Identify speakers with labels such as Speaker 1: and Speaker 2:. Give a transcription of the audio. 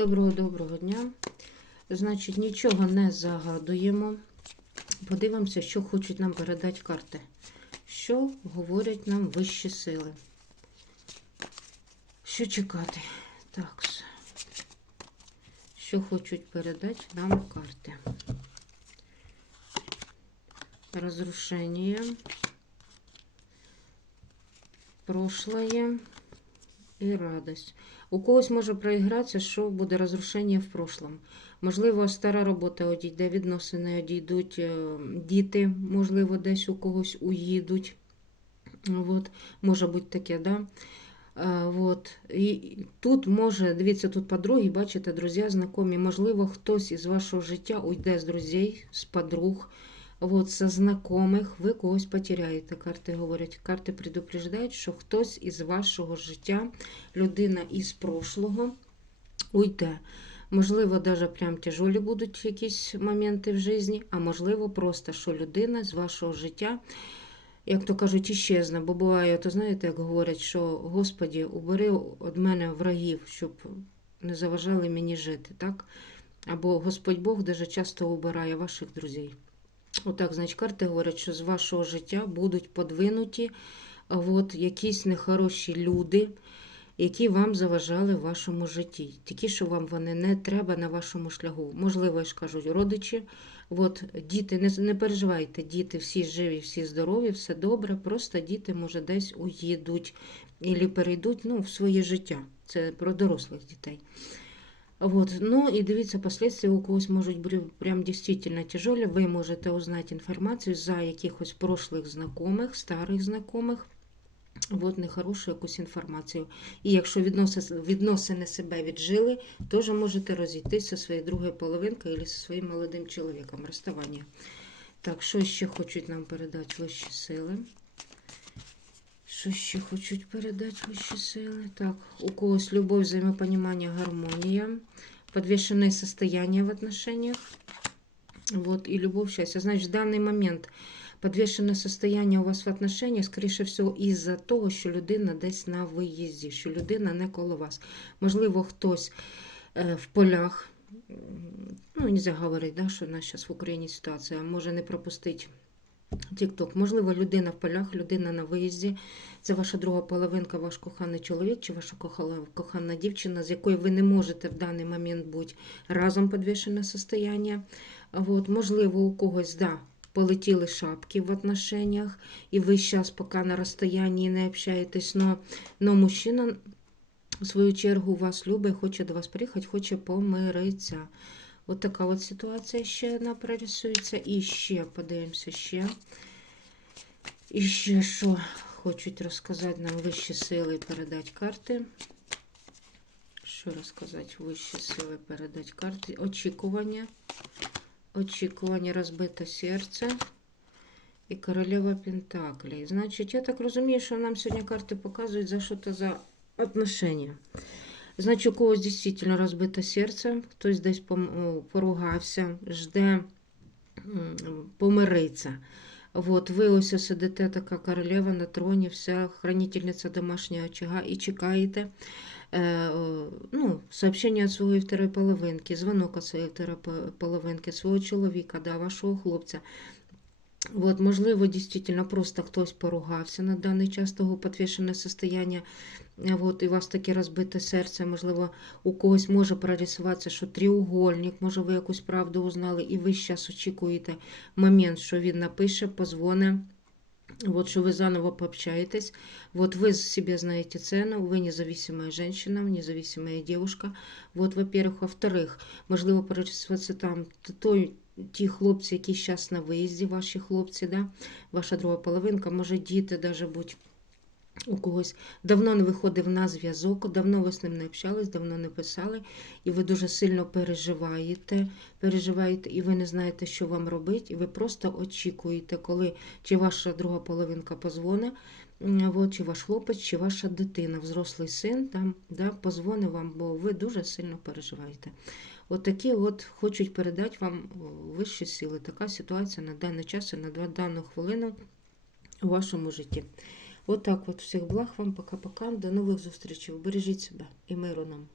Speaker 1: Доброго-доброго дня. Значить, нічого не загадуємо. Подивимося, що хочуть нам передати карти. Що говорять нам вищі сили? Що чекати? Так. Що хочуть передати нам карти? Разрушение. Прошлое і радость. У когось може проігратися, що буде розрушення в прошлом. Можливо, стара робота одійде, відносини одійдуть, е, діти, можливо, десь у когось уїдуть. От, може бути таке, да? От. І тут може, дивіться, тут подруги, бачите, друзі, знайомі, можливо, хтось із вашого життя уйде з друзей, з подруг, от, со знайомих, ви когось потеряєте. Карти говорять. Карти предупреждають, що хтось із вашого життя, людина із прошлого, уйде. Можливо, навіть прям тяжолі будуть якісь моменти в житті, а можливо, просто що людина з вашого життя, як то кажуть, іщезне. Бо буває, то знаєте, як говорять, що Господі, убери від мене врагів, щоб не заважали мені жити. так? Або Господь Бог дуже часто убирає ваших друзів. Отак, значить, карти говорять, що з вашого життя будуть подвинуті от, якісь нехороші люди, які вам заважали в вашому житті. Такі, що вам вони не треба на вашому шляху. Можливо, ж кажуть, родичі. От, діти, не, не переживайте, діти всі живі, всі здорові, все добре. Просто діти, може, десь уїдуть і перейдуть ну, в своє життя. Це про дорослих дітей. Вот. Ну и дивіться, последствия у когось можуть бути прям действительно тяжелі. Ви можете узнати інформацію за якихось прошлих знайомих, старих знайомих. От нехорошу якусь інформацію. І якщо відносини себе віджили, теж можете розійтися зі своєю другою половинкою або зі своїм молодим чоловіком. Розставання. Так, що ще хочуть нам передати вищі сили? Що ще хочуть передати вищі сили? Так, у когось любов, взаимопонимание, гармония, подвешенное состояние в отношениях. Вот, и любовь, счастье. Значит, в даний момент подвішене состояние у вас в отношениях, скоріше всього, із-за того, що людина десь на виїзді, що людина не коло вас. Можливо, хтось е, в полях, ну, нельзя говорити, да, що у нас зараз в Україні ситуація, може не пропустити Тік-ток. Можливо, людина в полях, людина на виїзді. Це ваша друга половинка, ваш коханий чоловік чи ваша кохана дівчина, з якою ви не можете в даний момент бути разом підвішене состояние. От, можливо, у когось, да, полетіли шапки в отношениях, і ви зараз поки на розстоянні не общаєтесь, но, но мужчина, в свою чергу, вас любить, хоче до вас приїхати, хоче помиритися. От така от ситуація ще вона прорисується. І ще подивимося ще. І ще що хочуть розказати нам вищі сили передати карти. Що розказати вищі сили передати карти? Очікування. Очікування розбите серце. І королева Пентаклей. Значить, я так розумію, що нам сьогодні карти показують за що то за отношення. Значить, у когось дійсно розбите серце, хтось десь поругався, жде помириться. От, ви ось сидите така королева на троні, вся хранительниця домашнього очага і чекаєте е, ну, сообщення від своєї второї половинки, дзвонок від своєї второї половинки, свого чоловіка, да, вашого хлопця. От, можливо, дійсно просто хтось поругався на даний час того підвішене состояння. Е, От, і у вас таке розбите серце, можливо, у когось може прорисуватися, що тріугольник, може, ви якусь правду узнали, і ви зараз очікуєте момент, що він напише, позвоне. Вот, что вы заново пообщаетесь. Вот вы себе знаете цену, вы независимая женщина, независимая девушка. Вот, во-первых. Во-вторых, можливо, прорисуватися там той, ті хлопці, які зараз на виїзді, ваші хлопці, да? ваша друга половинка, може діти даже будь у когось давно не виходив на зв'язок, давно ви з ним не общались, давно не писали, і ви дуже сильно переживаєте, переживаєте, і ви не знаєте, що вам робити, і ви просто очікуєте, коли чи ваша друга половинка позвоне, чи ваш хлопець, чи ваша дитина, взрослий син там да, позвоне вам, бо ви дуже сильно переживаєте. От от хочуть передати вам вищі сили. Така ситуація на даний час і на дану хвилину у вашому житті. От так от всіх благ вам, пока-пока. До нових зустрічей. Бережіть себе і миру нам.